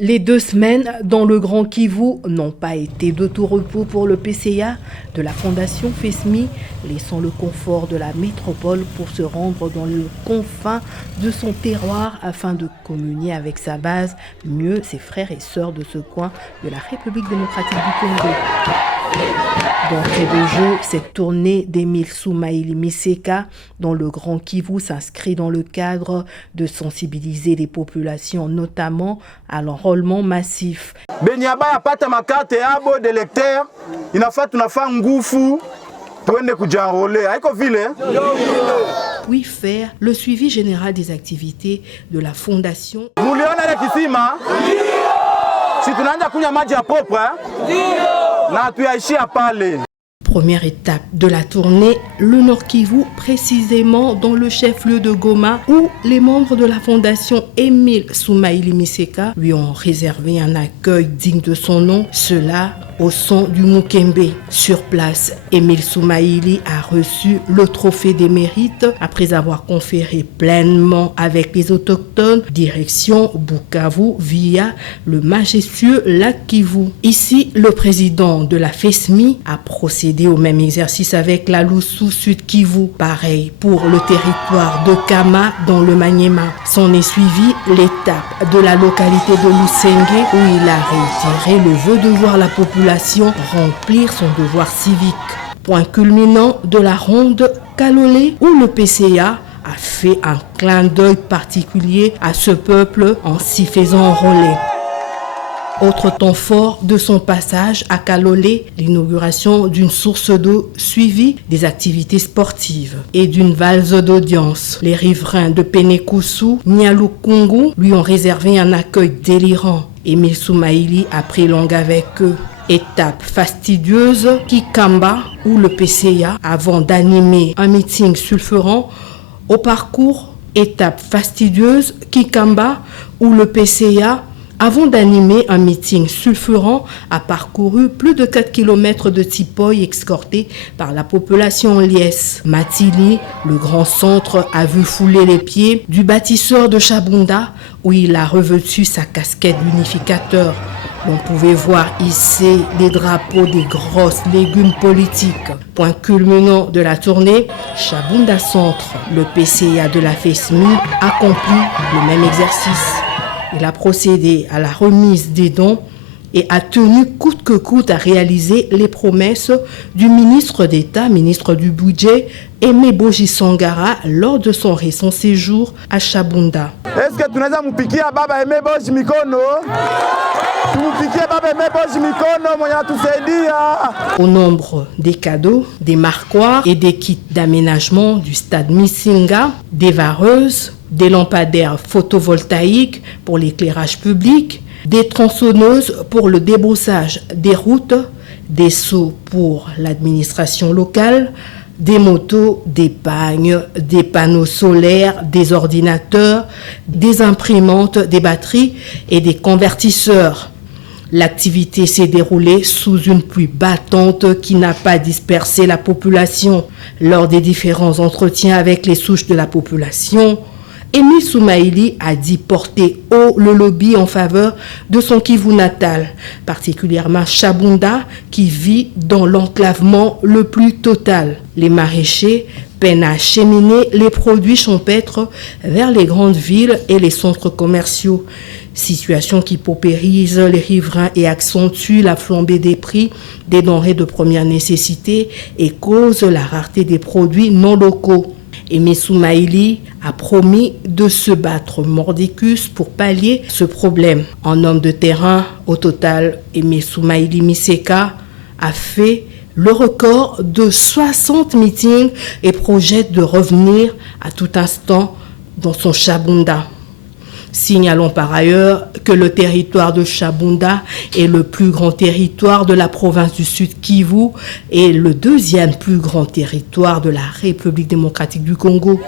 Les 2 semaines dans le Grand Kivu n'ont pas été de tout repos pour le PCA de la Fondation FESMI, laissant le confort de la métropole pour se rendre dans le confin de son terroir afin de communier avec sa base, mieux ses frères et sœurs de ce coin de la République démocratique du Congo. D'entrée de jeu, cette tournée d'Emile Soumaïli Miseka dans le Grand Kivu s'inscrit dans le cadre de sensibiliser les populations, notamment à l'enrôlement massif. Puis faire le suivi général des activités de la Fondation. Première étape de la tournée, le Nord Kivu, précisément dans le chef-lieu de Goma, où les membres de la fondation Emile Soumaïli Miseka lui ont réservé un accueil digne de son nom, cela au son du Mukembe. Sur place, Emile Soumaïli a reçu le trophée des mérites après avoir conféré pleinement avec les autochtones, direction Bukavu via le majestueux lac Kivu. Ici, le président de la FESMI a procédé au même exercice avec la Lusu Sud Kivu. Pareil pour le territoire de Kama dans le Maniema. S'en est suivi l'étape de la localité de Lusenge où il a réitéré le vœu de voir la population remplir son devoir civique. Point culminant de la ronde Kalolé où le PCA a fait un clin d'œil particulier à ce peuple en s'y faisant enrôler. Autre temps fort de son passage à Kalolé, l'inauguration d'une source d'eau suivie des activités sportives et d'une valse d'audience. Les riverains de Penekusu, Nyalukungu lui ont réservé un accueil délirant. Emile Soumaïli a pris langue avec eux. Étape fastidieuse, Kikamba, où le PCA, avant d'animer un meeting sulfurant, au parcours, étape fastidieuse, Kikamba, où le PCA, avant d'animer un meeting sulfurant, a parcouru plus de 4 km de Tipoy escorté par la population en liesse. Matili, le grand centre, a vu fouler les pieds du bâtisseur de Chabunda, où il a revêtu sa casquette d'unificateur. On pouvait voir hisser les drapeaux des grosses légumes politiques. Point culminant de la tournée, Chabunda Centre, le PCA de la FESMI, accomplit le même exercice. Il a procédé à la remise des dons et a tenu coûte que coûte à réaliser les promesses du ministre d'État, ministre du Budget, Aimé Boji Sangara, lors de son récent séjour à Chabunda. Est-ce que tu n'as pas baba Aimé Boji Mikono? Au nombre des cadeaux, des marquoirs et des kits d'aménagement du stade Missinga, des vareuses, des lampadaires photovoltaïques pour l'éclairage public, des tronçonneuses pour le débroussage des routes, des seaux pour l'administration locale, des motos, des pagnes, des panneaux solaires, des ordinateurs, des imprimantes, des batteries et des convertisseurs. L'activité s'est déroulée sous une pluie battante qui n'a pas dispersé la population. Lors des différents entretiens avec les souches de la population, Emile Soumaïli a dit porter haut le lobby en faveur de son Kivu natal, particulièrement Chabunda qui vit dans l'enclavement le plus total. Les maraîchers peinent à acheminer les produits champêtres vers les grandes villes et les centres commerciaux. Situation qui paupérise les riverains et accentue la flambée des prix des denrées de première nécessité et cause la rareté des produits non locaux. Emile Soumaïli a promis de se battre mordicus pour pallier ce problème. En homme de terrain, au total, Emile Soumaïli Miseka a fait le record de 60 meetings et projette de revenir à tout instant dans son Chabunda. Signalons par ailleurs que le territoire de Chabunda est le plus grand territoire de la province du Sud Kivu et le deuxième plus grand territoire de la République démocratique du Congo.